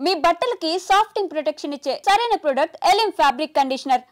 మీ బట్టలకి సాఫ్టింగ్ ప్రొటెక్షన్ ఇచ్చే సరైన ప్రొడక్ట్ ఎలిమ్ ఫ్యాబ్రిక్ కండిషనర్.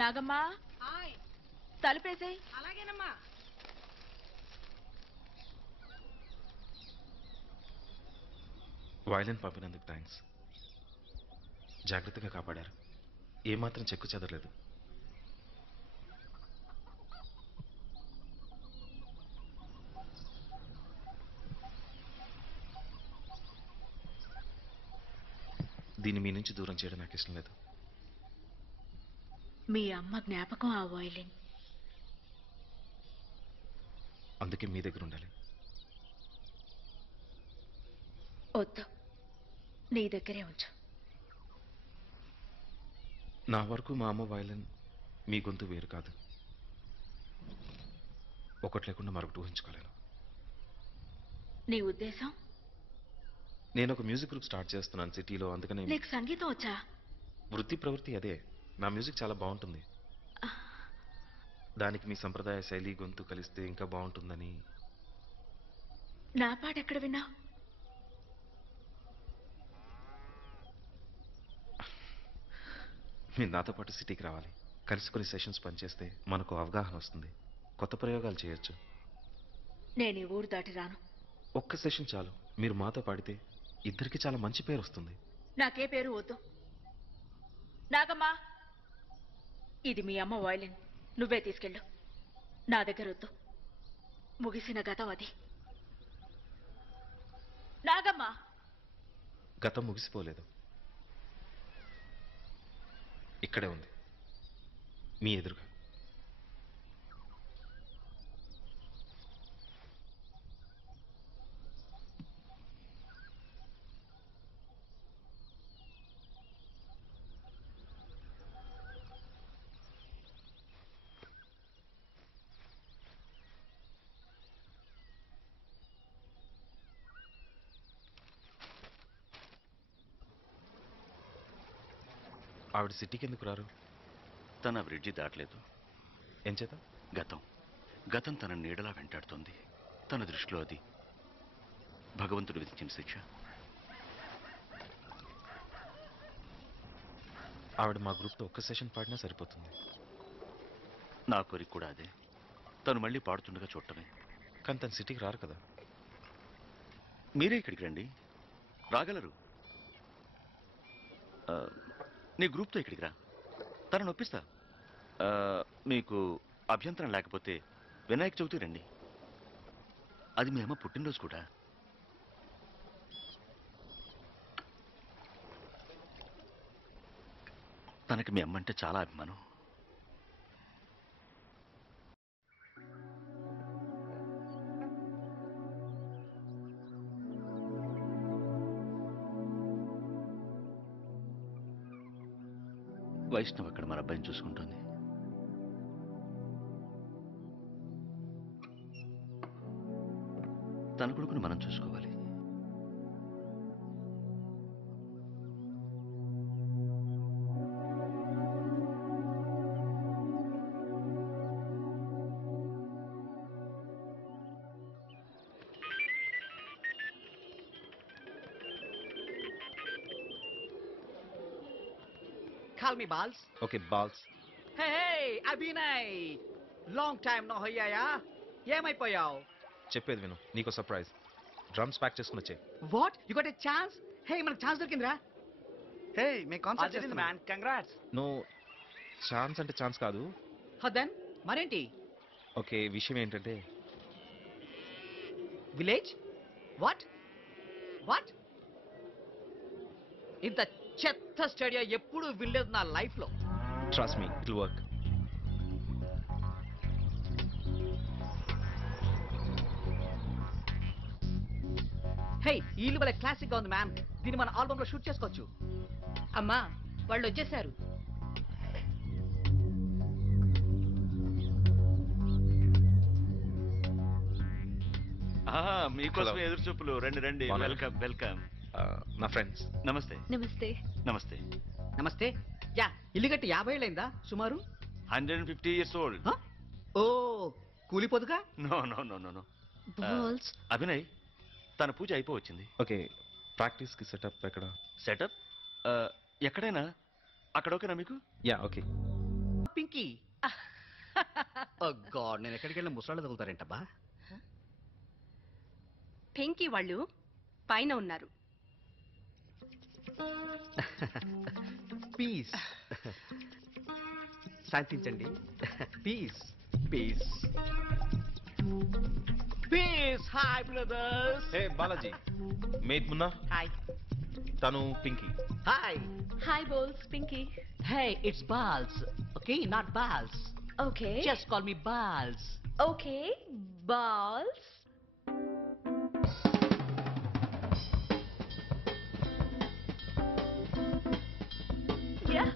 నాగమ్మా, తలుపేసేయ్. అలాగేనమ్మా. వైలెన్ పంపినందుకు థ్యాంక్స్. జాగ్రత్తగా కాపాడారు. ఏమాత్రం చెక్కు చెదరలేదు. దీన్ని మీ నుంచి దూరం చేయడం నాకు ఇష్టం లేదు. మీ అమ్మ జ్ఞాపకం ఆ వైలిన్. అందుకే మీ దగ్గర ఉండాలి. వద్దు, నీ దగ్గరే ఉంచు. నా వరకు మా అమ్మ వైలెన్, మీ గొంతు వేరు కాదు. ఒకటి లేకుండా మరొకటి ఊహించుకోలేను. నీ ఉద్దేశం? నేను ఒక మ్యూజిక్ గ్రూప్ స్టార్ట్ చేస్తున్నాను సిటీలో. అందుకనే. నీకు సంగీతం వచ్చా? వృత్తి ప్రవృత్తి అదే. నా మ్యూజిక్ చాలా బాగుంటుంది. దానికి మీ సంప్రదాయ శైలి గొంతు కలిస్తే ఇంకా బాగుంటుందని. నా పాట ఎక్కడ విన్నావు? మీరు నాతో పాటు సిటీకి రావాలి. కలిసి కొన్ని సెషన్స్ పనిచేస్తే మనకు అవగాహన వస్తుంది. కొత్త ప్రయోగాలు చేయొచ్చు. నేను ఈ ఊరు దాటి రాను. ఒక్క సెషన్ చాలు. మీరు మాతో పాడితే ఇద్దరికి చాలా మంచి పేరు వస్తుంది. నాకే పేరు వద్దు. నాగమ్మా, ఇది మీ అమ్మ వైలిన్. నువ్వే తీసుకెళ్ళు. నా దగ్గర వద్దు. ముగిసిన గతం అది. నాగమ్మా. గతం ముగిసిపోలేదు, ఇక్కడే ఉంది, మీ ఎదురుగా. ఆవిడ సిటీకి ఎందుకు రారు? తన బ్రిడ్జి దాటలేదు. ఎంచేత? గతం తన నీడలా వెంటాడుతోంది. తన దృష్టిలో అది భగవంతుడు విధించిన శిక్ష. ఆవిడ మా గ్రూప్తో ఒక్క సెషన్ పాడినా సరిపోతుంది. నా కోరిక కూడా అదే. తను మళ్ళీ పాడుతుండగా చూడటమే. కానీ తను సిటీకి రారు కదా. మీరే ఇక్కడికి రండి, రాగలరు. నీ గ్రూప్తో ఇక్కడికి రా, తనను ఒప్పిస్తా. మీకు అభ్యంతరం లేకపోతే వినాయక చవితి రండి. అది మీ అమ్మ పుట్టినరోజు కూడా. తనకి మీ అమ్మంటే చాలా అభిమానం. వైష్ణవ్ అక్కడ మన అబ్బాయిని చూసుకుంటుంది. తన కొడుకును మనం చూసుకోవాలి. Call me Balls. Okay balls. Hey, Abhinay. Long time no hoyaya. ఏమైపోయావు? చెప్పేది విను, నీకు సర్ప్రైజ్. డ్రమ్స్ ప్యాక్ చేసుకుని వచ్చే. What? You got a chance? Hey, మనకు ఛాన్స్ దొరికిందిరా. Hey, మేము కాన్సర్ట్ Arjun చేస్తున్నాం. man, congrats. నో, ఛాన్స్ అంటే ఛాన్స్ కాదు. Then మరేంటి? ఓకే, విషయం ఏంటంటే విలేజ్? What? What? ఇంత చెత్త స్టేడియా ఎప్పుడు వినలేదు నా లైఫ్ లో. Trust me, it will work. Hey, ఈ ఇల్లు భలే క్లాసిక్ గా ఉంది మ్యామ్. దీన్ని మన ఆల్బమ్ లో షూట్ చేసుకోవచ్చు. అమ్మా, వాళ్ళు వచ్చేసారు. మీకోసం Hello. ఎదురు చూపులు. రండి రండి. బాగున్నారా? Welcome welcome. నా ఫ్రెండ్స్. నమస్తే. నమస్తే. నమస్తే. నమస్తే. యా, ఇల్లు కట్టి 50 ఏళ్ళైందా సుమారు? 150 years old. Huh? ఓ, కూలిపోదుగా? No no no no no. Balls. Abhinay, తన పూజ అయిపోవచ్చింది. ఓకే, ప్రాక్టీస్కి సెటప్ ఎక్కడ? సెటప్ ఎక్కడైనా అక్కడ ఓకేనా మీకు? Yeah okay. Pinky. Oh God, నేను ఎక్కడికి వెళ్ళిన ముసలాళ్ళు తగులుతారేంటబ్బా? పింకీ వాళ్ళు పైన ఉన్నారు. పీస్. శాంతించండి. Peace peace peace. Hi brothers. Hey Balaji, mate Munna. Hi. తను Pinky. Hi. Hi Balls, Pinky. Hey, it's Balls. Okay, not Balls. Okay. Just call me Balls. Okay, balls. Yeah.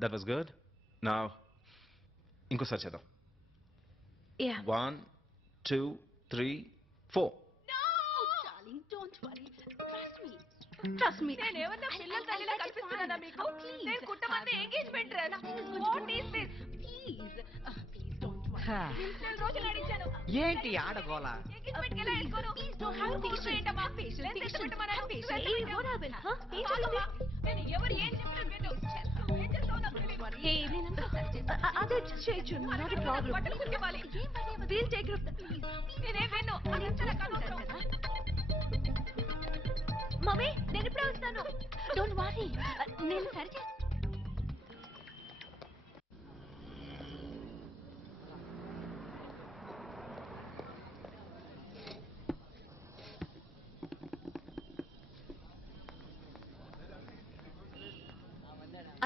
That was good. నా ఇంకోసారి చేద్దాం. Yeah. 1 2 3 4. No, darling, don't worry. Trust me. Trust me. నేను ఏమన్నా పిల్లల తల్లిలా కనిపిస్తున్నానా మీకు? నేను కుట్టమంది engagement dress. What is this? Please. Please don't worry. నేను రోజులు నడిచాను. ఏంటి ఆడగోల? ఎంగేజ్మెంట్ కి ఎలా వేసుకోను? Please don't have patience. ఏంటమ్మా? Patience. What happened? Huh? ఏం జరిగింది? నేను ఎవరు ఏం చెప్పినా విను. ఏం చేస్తావు నాకు తెలియదు. Hey, నేనంతా సరి చేస్తాను. అదే చేయొచ్చు. Not a problem. బట్టలు కుట్టివ్వాలి. We'll take care of that. నేనేం విను. అదంతా నాకు అనవసరం. మమ్మీ, నేను ఇప్పుడే వస్తాను. డోంట్ వరీ, నేను సరి చేస్తాను.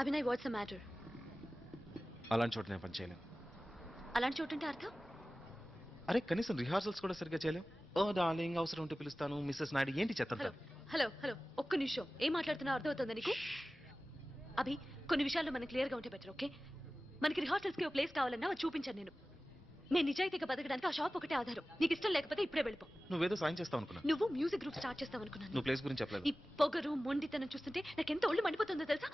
Abhinay, what's the matter? అలాంటి చోట నేను పని చేయలేను. అలాంటి చోటు అంటే అర్థం? అరే, కనీసం రిహార్సల్స్ కూడా సరిగ్గా చేయలేం. ఓ డార్లింగ్, అవసరం ఉంటే పిలుస్తాను, మిస్సెస్ నాయుడు. ఏంటి చెత్తంతా? హలో హలో, ఒక్క నిమిషం. ఏం మాట్లాడుతున్నావు అర్థమవుతుందా నీకు? అభి, కొన్ని విషయాల్లో మనం క్లియర్గా ఉంటే బెటర్, ఓకే? మనకి రిహార్సల్స్కి ఒక ప్లేస్ కావాలన్నా అది చూపించాను నేను. నేను నిజాయితీగా బతకడానికి ఆ షాప్ ఒకటే ఆధారం. నీకు ఇష్టం లేకపోతే ఇప్పుడే వెళ్ళిపో. నువ్వేదో సాయం చేస్తావు అనుకున్నా. నువ్వు మ్యూజిక్ గ్రూప్ స్టార్ట్ చేస్తావు అనుకున్నాను. నువ్వు ప్లేస్ గురించి చెప్పలేదు. ఈ పొగరు మొండితనం చూస్తుంటే నాకు ఎంత ఒళ్ళు మండిపోతుందో తెలుసా?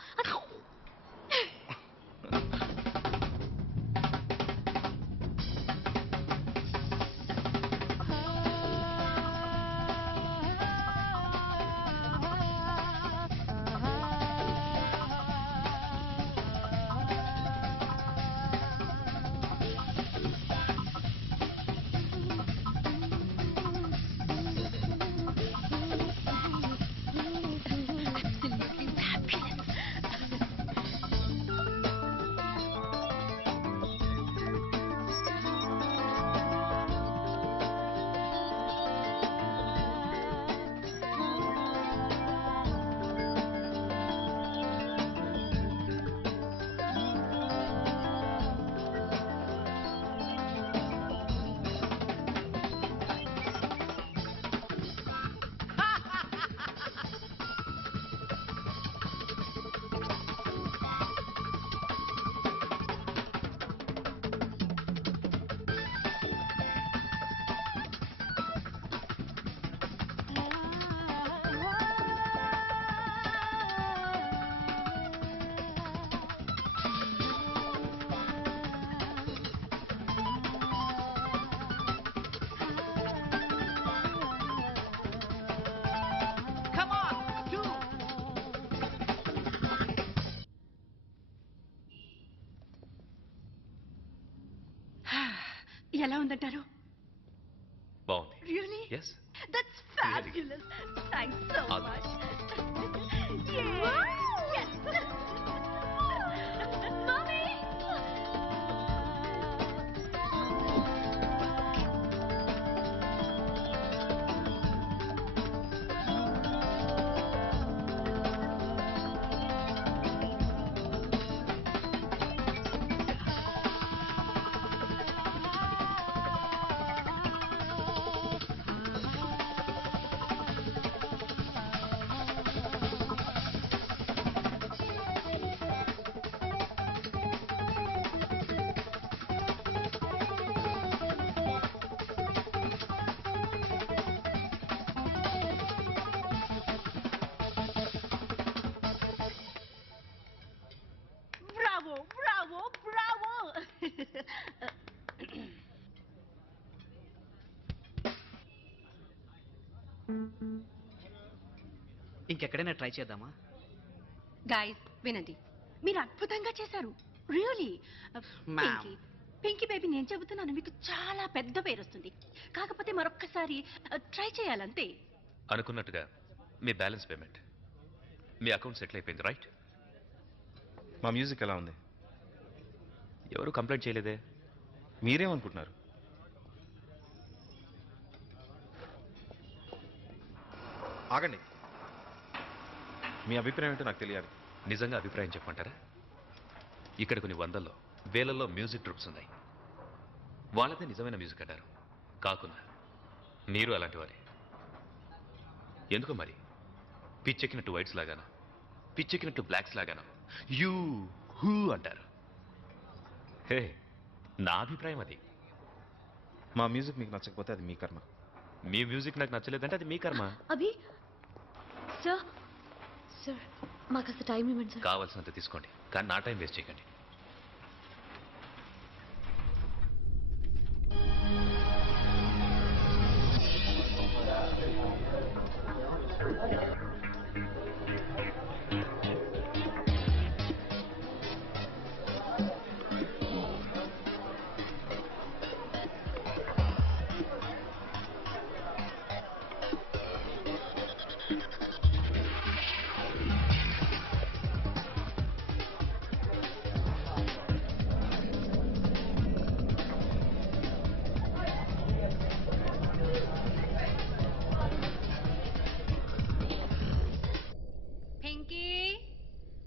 ఎలా ఉందంటారు? బాగుంది. Really? Yes. That's fabulous. Thanks so All much. Yay! Yes. Mommy! Bravo, bravo, bravo. ఇంకెక్కడైనా ట్రై చేద్దామా? గైస్ వినండి, మీరు అద్భుతంగా చేశారు. Really Ma'am. పింకీ బేబీ, నేను చెబుతున్నాను, మీకు చాలా పెద్ద పేరు వస్తుంది. కాకపోతే మరొక్కసారి ట్రై చేయాలంతే. అనుకున్నట్టుగా మీ బ్యాలెన్స్ పేమెంట్ మీ అకౌంట్ సెటిల్ అయిపోయింది, రైట్? మా మ్యూజిక్ ఎలా ఉంది? ఎవరు కంప్లైంట్ చేయలేదే. మీరేమనుకుంటున్నారు? ఆగండి, మీ అభిప్రాయం ఏంటో నాకు తెలియాలి. నిజంగా అభిప్రాయం చెప్పమంటారా? ఇక్కడ కొన్ని వందల్లో వేలల్లో మ్యూజిక్ ట్రూప్స్ ఉన్నాయి. వాళ్ళదే నిజమైన మ్యూజిక్ అంటారు. కాకుండా మీరు అలాంటి వారే. ఎందుకో మరి పిచ్చెక్కినట్టు వైట్స్ లాగాను, పిచ్చెక్కినట్టు బ్లాక్స్ లాగాను యూ హూ అంటారు. హే, నా అభిప్రాయం అది. మా మ్యూజిక్ మీకు నచ్చకపోతే అది మీ కర్మ. మీ మ్యూజిక్ నాకు నచ్చలేదంటే అది మీ కర్మ. అభి సార్, సార్ మాకు అసలు టైం ఇవ్వండి సార్. కావాల్సినంత తీసుకోండి, కానీ నా టైం వేస్ట్ చేయకండి.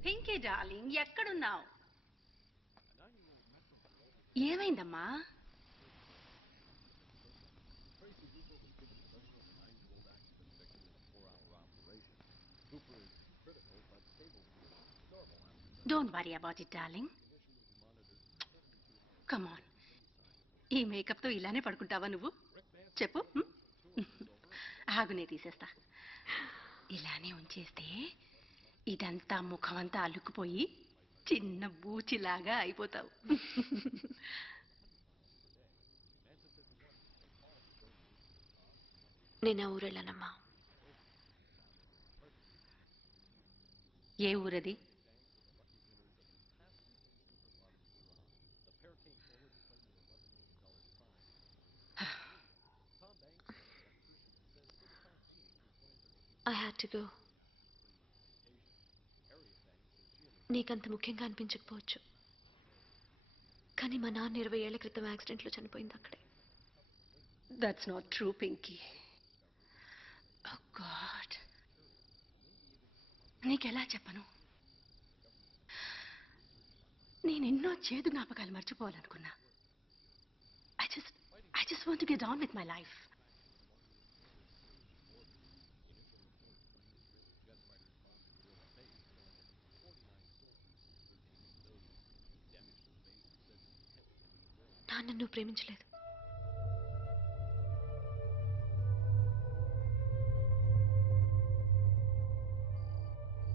పింకీ డార్లింగ్, ఎక్కడున్నావు? ఏమైందమ్మా? Don't worry about it darling. Come on, ఈ మేకప్తో ఇలానే పడుకుంటావా నువ్వు? చెప్పు. ఆగునే తీసేస్తా. ఇలానే ఉంచేస్తే ఇదంతా ముఖమంతా అల్లుకుపోయి చిన్న బూచిలాగా అయిపోతావు. నేను ఆ ఊరెళ్ళానమ్మా. ఏ ఊరది? I had to go. నీకంత ముఖ్యంగా అనిపించకపోవచ్చు, కానీ మా నాన్న 20 ఏళ్ల క్రితం యాక్సిడెంట్లో చనిపోయింది అక్కడే. That's not true Pinky. Oh God, నీకెలా చెప్పను? నేను ఎన్నో చేదు జ్ఞాపకాలు మర్చిపోవాలనుకున్నా. I just want to get on with my life. నాన్న నువ్వు ప్రేమించలేదు.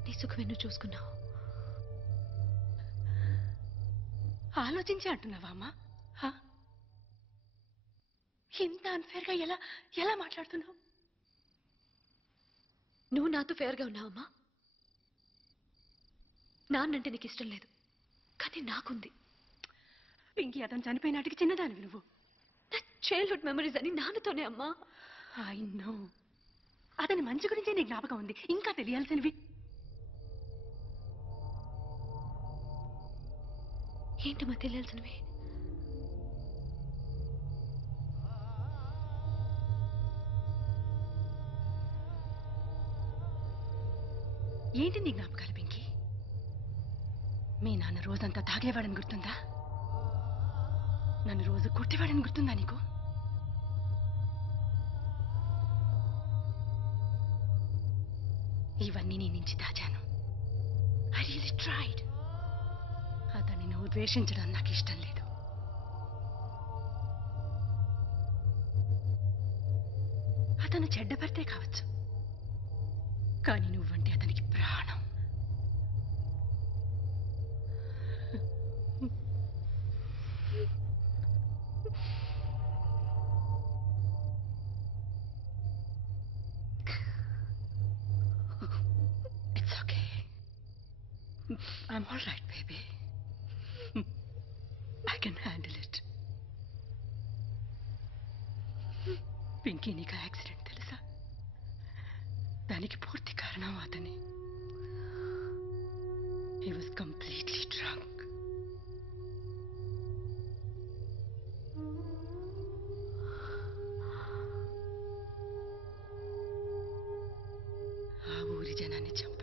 నీ సుఖమే నువ్వు చూసుకున్నావు. ఆలోచించి అంటున్నావా అమ్మా? ఇంత అన్ఫేర్గా ఎలా మాట్లాడుతున్నావు? నువ్వు నాతో ఫేర్గా ఉన్నావమ్మా. నాన్నంటే నీకు ఇష్టం లేదు, కానీ నాకుంది. పింకీ, అతను చనిపోయినాటికి చిన్నదానివి నువ్వు. నా చైల్డ్హుడ్ మెమరీస్ అని నాన్నతోనే అమ్మా. I know. అతని మంచి గురించే నీ జ్ఞాపకం ఉంది, ఇంకా తెలియాల్సినవి. ఏంటమ్మా తెలియాల్సినవి? ఏంటి నీ జ్ఞాపకాలు పింకీ? మీ నాన్న రోజంతా తాగేవాడని గుర్తుందా? నన్ను రోజు కొట్టేవాడని గుర్తుందా నీకు? ఇవన్నీ నీ నుంచి దాచాను. I really tried. అతన్ని నువ్వు ద్వేషించడం నాకు ఇష్టం లేదు. అతను చెడ్డ భర్తే కావచ్చు, కానీ నువ్వంటే అతనికి ప్రాణం. It's okay. I'm all right, baby. I can handle it. Pinky, నీకు యాక్సిడెంట్ తెలుసా? దానికి పూర్తి కారణం అతనే. He was completely drunk. ఆ ఊరి జనాన్ని చంపాడు.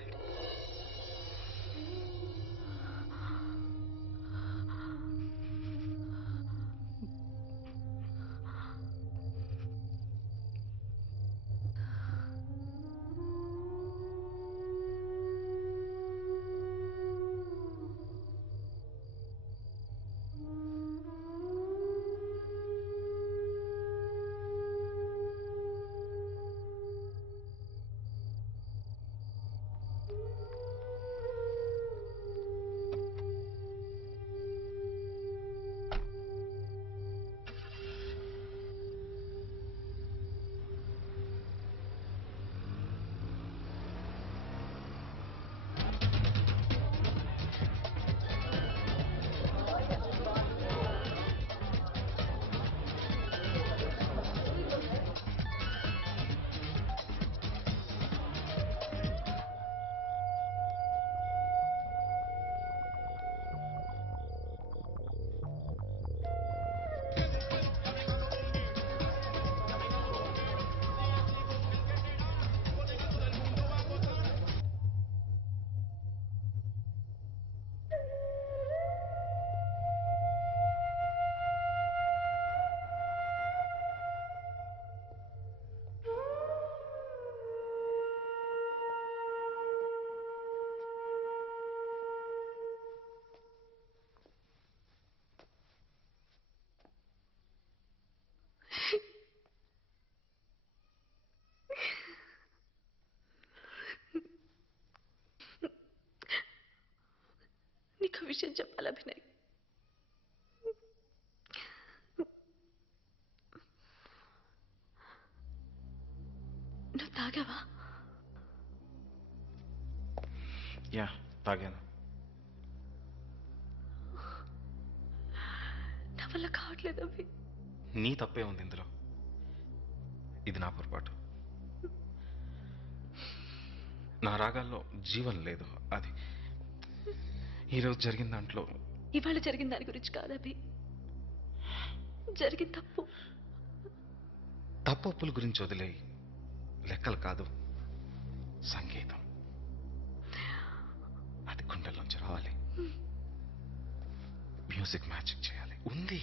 నీకు విషయం చెప్పాలి అభినయ్. నువ్వు తాగావా? యా, తాగాను. నా వల్ల కావట్లేదు అభి. నీ తప్పే ఉంది ఇందులో. ఇది నా పొరపాటు. నా రాగాల్లో జీవం లేదు. అది ఈరోజు జరిగిన దాంట్లో. ఇవాళ జరిగిన దాని గురించి కాదు అభి, జరిగిన తప్పు. తప్పొప్పుల గురించి వదిలేయి. లెక్కలు కాదు, సంగీతం. అది గుండెల్లోంచి రావాలి. మ్యూజిక్ మ్యాజిక్ చేయాలి. ఉంది,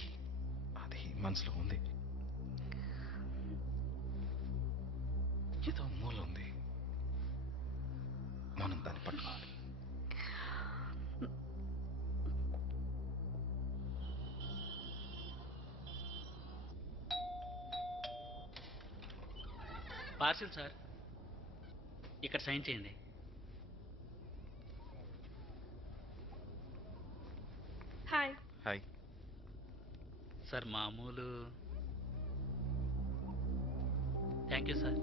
అది మనసులో ఉంది. ఏదో మూల ఉంది, మనం దాన్ని పట్టుకోవాలి. పార్సిల్ సార్, ఇక్కడ సైన్ చేయండి. హాయ్. హాయ్. సార్ మామూలు. Thank you sir.